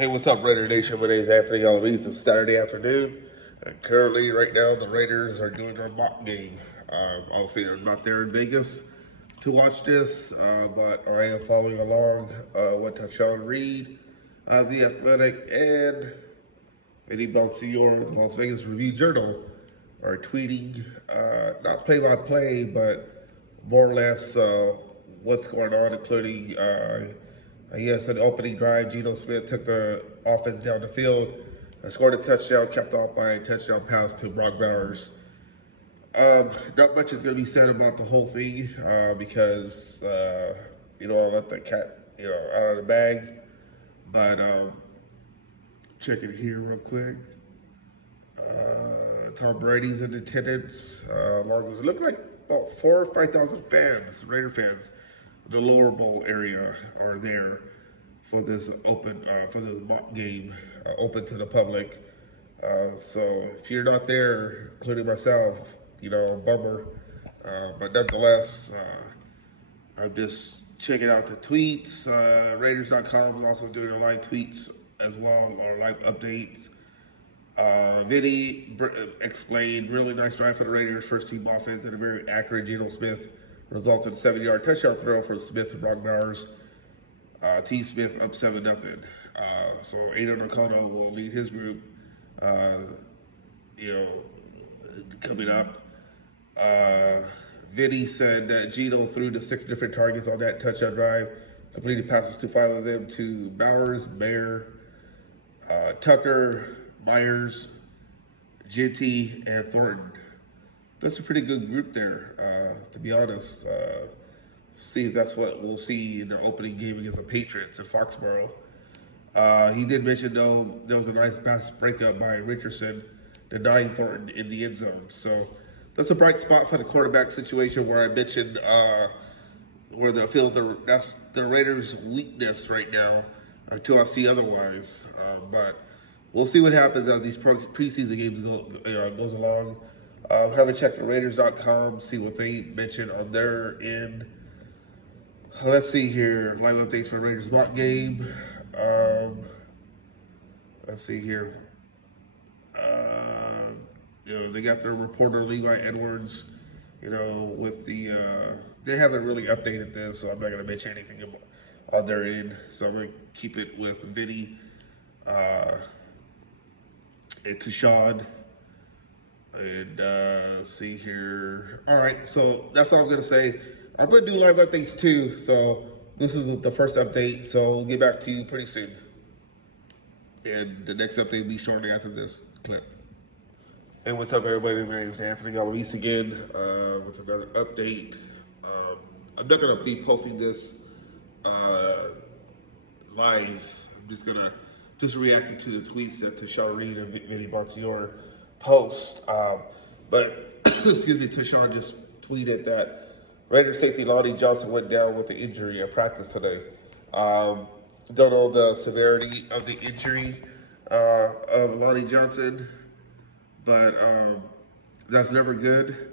Hey, what's up, Raider Nation? My name is Anthony Alvarez. It's Saturday afternoon, and currently, right now, the Raiders are doing their mock game. Obviously, I'm not there in Vegas to watch this, but I am following along with Tashawn Reed of The Athletic and Eddie Bonsignor of the Las Vegas Review-Journal are tweeting, not play-by-play, but more or less what's going on, including yes, an opening drive, Geno Smith took the offense down the field, scored a touchdown, kept off by a touchdown pass to Brock Bowers. Not much is going to be said about the whole thing because, I'll let the cat, out of the bag. But check it here real quick. Tom Brady's in attendance. Long as it looked like about 4,000 or 5,000 fans, Raider fans, the lower bowl area are there for this mock game, open to the public. So if you're not there, including myself, bummer. But nonetheless, I'm just checking out the tweets. Raiders.com is also doing their live tweets as well, or live updates. Vinny explained, really nice drive for the Raiders, first team offense, and a very accurate Geno Smith resulted in a 7-yard touchdown throw for Smith to Brock Bowers. T. Smith up 7-0. So Aidan O'Connell will lead his group, coming up. Vinny said that Geno threw to 6 different targets on that touchdown drive, completed passes to 5 of them to Bowers, Mayer, Tucker, Myers, Ginty, and Thornton. That's a pretty good group there, to be honest. See if that's what we'll see in the opening game against the Patriots in Foxborough. He did mention, though, there was a nice pass breakup by Richardson, denying Thornton in the end zone. So that's a bright spot for the quarterback situation where I mentioned where that's the Raiders' weakness right now until I see otherwise. But we'll see what happens as these preseason games goes along. Haven't checked the Raiders.com, see what they mentioned on their end. Let's see here, live updates for Raiders mock game. Let's see here. They got their reporter Levi Edwards. With the they haven't really updated this, so I'm not going to mention anything on their end. So I'm going to keep it with Vinny and Kashad. And see here. All right, so that's all I'm going to say. I'm going to do live updates too, so this is the first update, so we'll get back to you pretty soon. And the next update will be shortly after this clip. Hey, what's up, everybody? My name is Anthony Alvarez again with another update. I'm not going to be posting this live. I'm just going to reacting to the tweets that Tashawn Reed and Vinny Bonsignor post. But, excuse me, Tashawn just tweeted that Raiders safety Lonnie Johnson went down with the injury at practice today. Don't know the severity of the injury of Lonnie Johnson, but that's never good.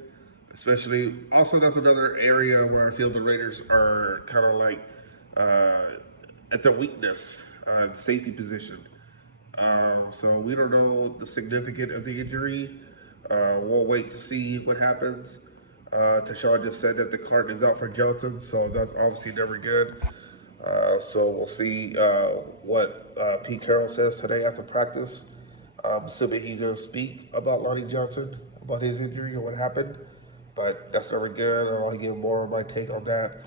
Especially, also that's another area where I feel the Raiders are kind of like at their weakness, safety position. So we don't know the significance of the injury. We'll wait to see what happens. Tashawn just said that the cart is out for Johnson, so that's obviously never good. So we'll see what Pete Carroll says today after practice. I'm assuming he's going to speak about Lonnie Johnson, about his injury or what happened, but that's never good. I'll give more of my take on that.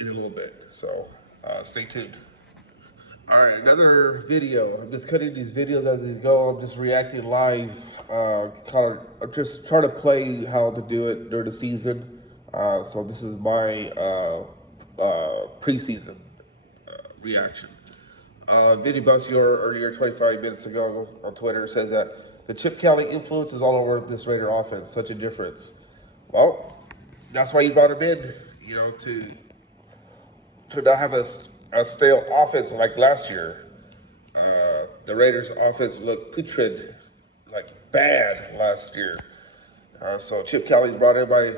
In a little bit, so stay tuned. All right, another video. I'm just cutting these videos as they go. I'm just reacting live. I'm just trying to play how to do it during the season. So this is my preseason reaction. Vinny Bonsignor earlier, 25 minutes ago on Twitter, says that the Chip Kelly influence is all over this Raider offense. Such a difference. Well, that's why you brought him in, to not have a stale offense like last year. The Raiders' offense looked putrid, like bad last year. So Chip Kelly's brought in by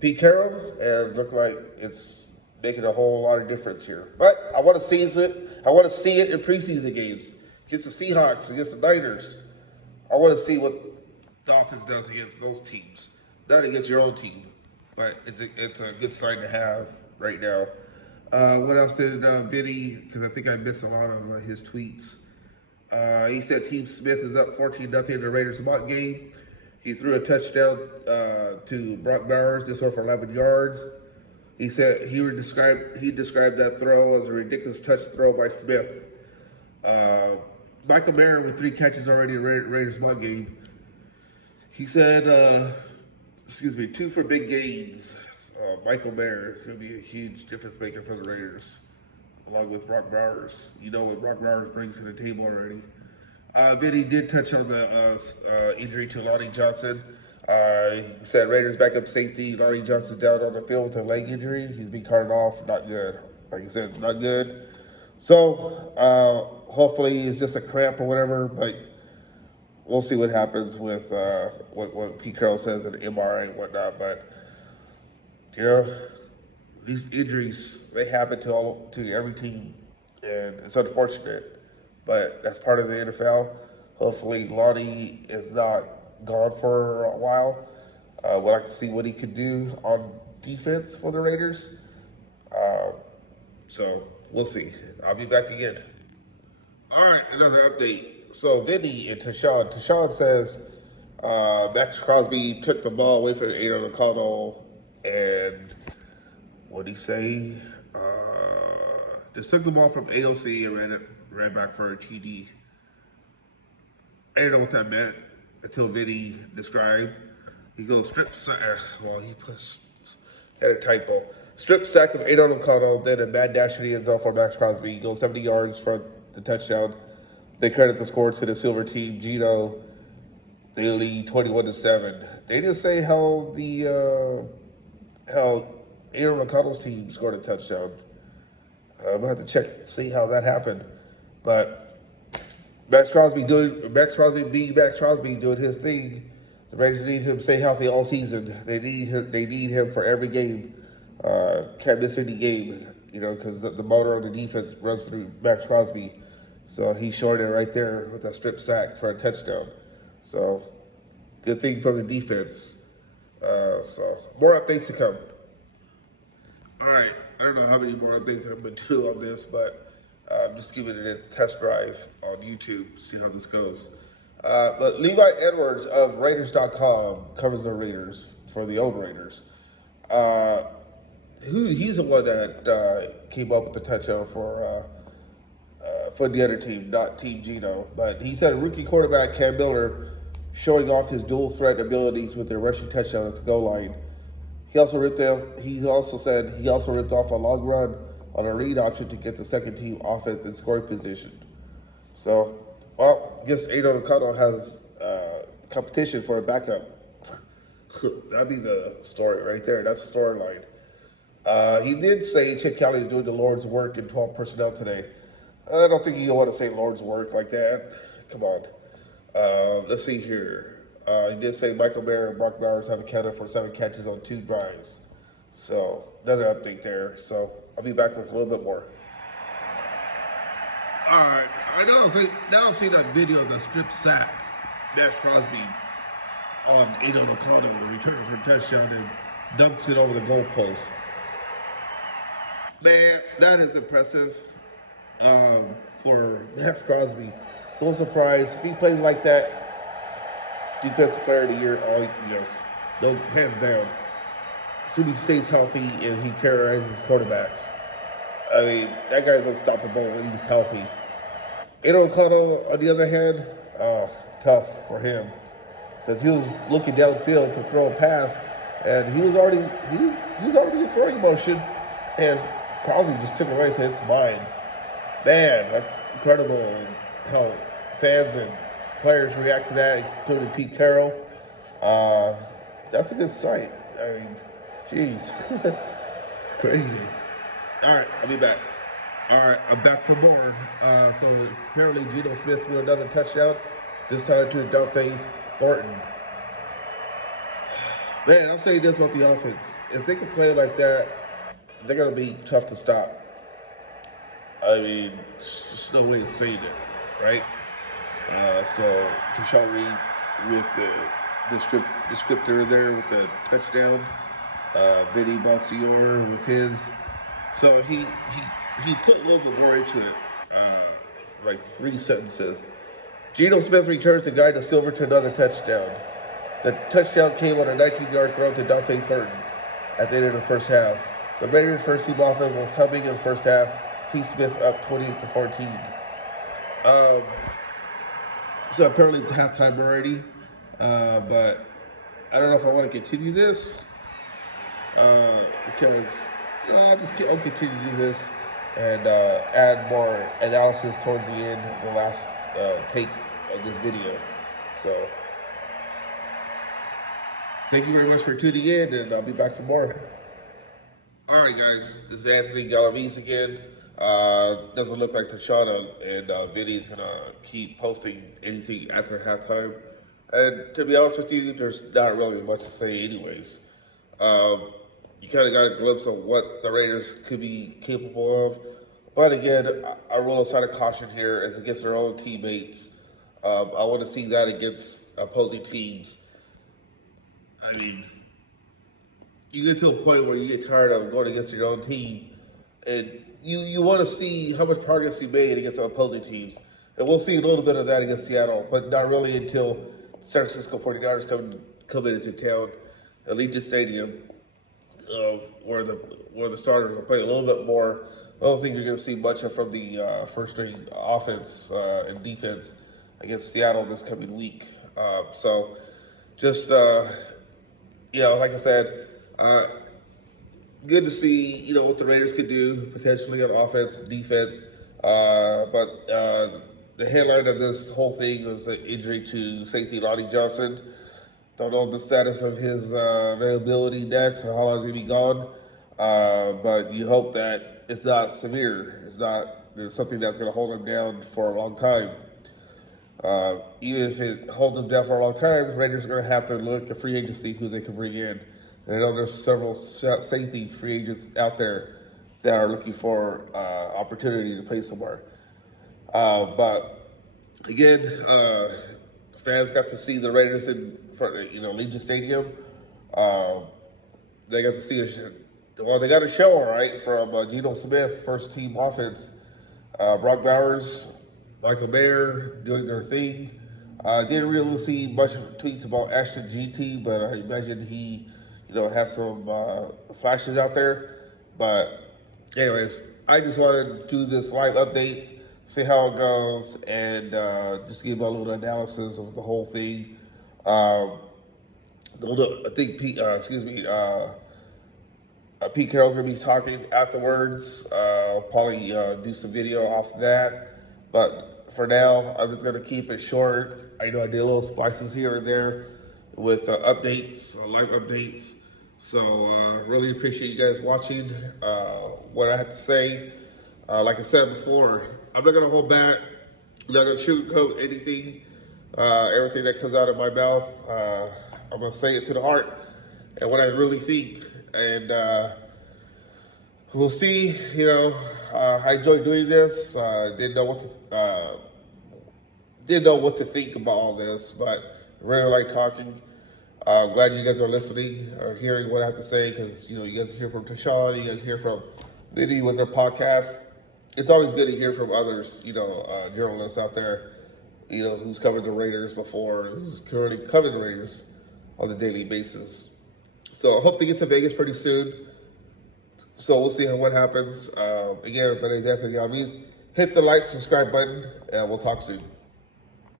Pete Carroll, and looked like it's making a whole lot of difference here. But I want to see it. I want to see it in preseason games against the Seahawks, against the Niners. I want to see what the offense does against those teams, not against your own team. But it's a good sign to have right now. What else did Vinny? Because I think I missed a lot of his tweets. He said Team Smith is up 14-0 in the Raiders mock game. He threw a touchdown to Brock Bowers, this one for 11 yards. He said he described that throw as a ridiculous touch throw by Smith. Michael Mayer with 3 catches already in Raiders mock game. He said, 2 for big gains. Michael Mayer is going to be a huge difference maker for the Raiders, along with Brock Bowers. You know what Brock Bowers brings to the table already. Vinny did touch on the injury to Lonnie Johnson. He said Raiders backup safety Lonnie Johnson down on the field with a leg injury. He's been carted off. Not good. Like I said, it's not good. So hopefully it's just a cramp or whatever, but we'll see what happens with what Pete Carroll says in the MRI and whatnot. But you know, these injuries, they happen to every team, and it's unfortunate, but that's part of the NFL. Hopefully Lonnie is not gone for a while. We'd like to see what he could do on defense for the Raiders. So we'll see. I'll be back again. All right, another update. So Vinny and Tashawn says Max Crosby took the ball away from Aidan O'Connell, and what did he say? Just took the ball from AOC and ran back for a TD. I didn't know what that meant until Vinny described. He goes had a typo. Strip sack of Aidan O'Connell, then a mad dash to the end zone for Max Crosby. He goes 70 yards for the touchdown. They credit the score to the Silver team. Gino, they lead 21-7. They didn't say how Aidan O'Connell's team scored a touchdown. I'm gonna have to check see how that happened. But Max Crosby being Max Crosby doing his thing. The Raiders need him to stay healthy all season. They need him for every game. Can't miss any game, because the motor on the defense runs through Max Crosby. So he shorted it right there with a strip sack for a touchdown. So good thing from the defense. So more updates to come. All right, I don't know how many more updates I'm going to do on this, but I'm just giving it a test drive on YouTube, see how this goes. But Levi Edwards of Raiders.com covers the Raiders for the old Raiders. He's the one that came up with the touchdown for the other team, not Team Gino. But he said a rookie quarterback, Cam Miller, showing off his dual threat abilities with their rushing touchdown at the goal line. He also said he also ripped off a long run on a read option to get the second team offense in scoring position. So, I guess Aidan O'Connell has competition for a backup. That'd be the story right there. That's the storyline. He did say Chip Kelly is doing the Lord's work in 12 personnel today. I don't think you want to say Lord's work like that. Come on. Let's see here. He did say Michael Mayer and Brock Bowers have accounted for 7 catches on 2 drives. So, another update there. So, I'll be back with a little bit more. All right. Now I'm seeing that video of the strip sack. Max Crosby on Aidan O'Connell returning for a touchdown and dunks it over the goalpost. Man, that is impressive for Max Crosby. No surprise. If he plays like that, Defensive Player of the Year, no, hands down. As soon as he stays healthy and he terrorizes quarterbacks. I mean, that guy's unstoppable when he's healthy. Aidan O'Connell, on the other hand, tough for him. Because he was looking downfield to throw a pass, and he was already in throwing motion, and Crosby just took it away and said, "It's mine." Man, that's incredible how fans and players react to that, including Pete Carroll. That's a good sight. I mean, jeez. Crazy. All right, I'll be back. All right, I'm back for more. So apparently Geno Smith threw another touchdown, this time to Dante Thornton. Man, I'll say this about the offense. If they can play like that they're going to be tough to stop. I mean, there's no way of saying it, right? So Tashawn Reed with the descriptor there with the touchdown. Vinny Bonsignor with his. So he put a little bit more into it. Like 3 sentences. Geno Smith returns the guy to Silver to another touchdown. The touchdown came on a 19-yard throw to Dante Thurton at the end of the first half. The Raiders' first team offense was humming in the first half. T. Smith up 28-14. So apparently it's halftime already, but I don't know if I want to continue this because I'll continue to do this and add more analysis towards the end, the last take of this video. So thank you very much for tuning in, and I'll be back for more. All right, guys, this is Anthony Galaviz again. Doesn't look like Tashana and Vinny's gonna keep posting anything after halftime. And to be honest with you, there's not really much to say anyways. You kind of got a glimpse of what the Raiders could be capable of. But again, I roll a side of caution here as against their own teammates. I want to see that against opposing teams. I mean, you get to a point where you get tired of going against your own team, and you want to see how much progress you made against the opposing teams. And we'll see a little bit of that against Seattle, but not really until San Francisco 49ers come into town, Allegiant Stadium, where the starters will play a little bit more. I don't think you're going to see much of from the first-string offense and defense against Seattle this coming week. So just, like I said, good to see, what the Raiders could do potentially on offense, defense. But the headline of this whole thing was the injury to safety Lonnie Johnson. Don't know the status of his availability next or how long he's going to be gone. But you hope that it's not severe. There's something that's going to hold him down for a long time. Even if it holds him down for a long time, the Raiders are going to have to look at free agency who they can bring in. And I know there's several safety free agents out there that are looking for opportunity to play somewhere. But again, fans got to see the Raiders in front of, Allegiant Stadium. They got to see they got a show, all right, from Geno Smith, first team offense. Brock Bowers, Michael Mayer doing their thing. Didn't really see much tweets about Ashton GT, but I imagine he, has some flashes out there. But anyways, I just wanted to do this live update, see how it goes, and just give a little analysis of the whole thing. I think Pete Carroll's gonna be talking afterwards. Probably do some video off that. But for now, I'm just gonna keep it short. I know I did little splices here and there with updates, live updates. So really appreciate you guys watching what I have to say. Like I said before, I'm not gonna hold back. I'm not gonna sugarcoat anything. Everything that comes out of my mouth, I'm gonna say it to the heart and what I really think. And we'll see. I enjoy doing this. Didn't know what to think about all this, but really like talking. Glad you guys are listening or hearing what I have to say, because you guys hear from Tashawn, you guys hear from Vinny with their podcast. It's always good to hear from others, journalists out there, who's covered the Raiders before, who's currently covering the Raiders on a daily basis. So I hope to get to Vegas pretty soon. So we'll see what happens. Again, my name is Anthony Galaviz. Hit the like, subscribe button, and we'll talk soon.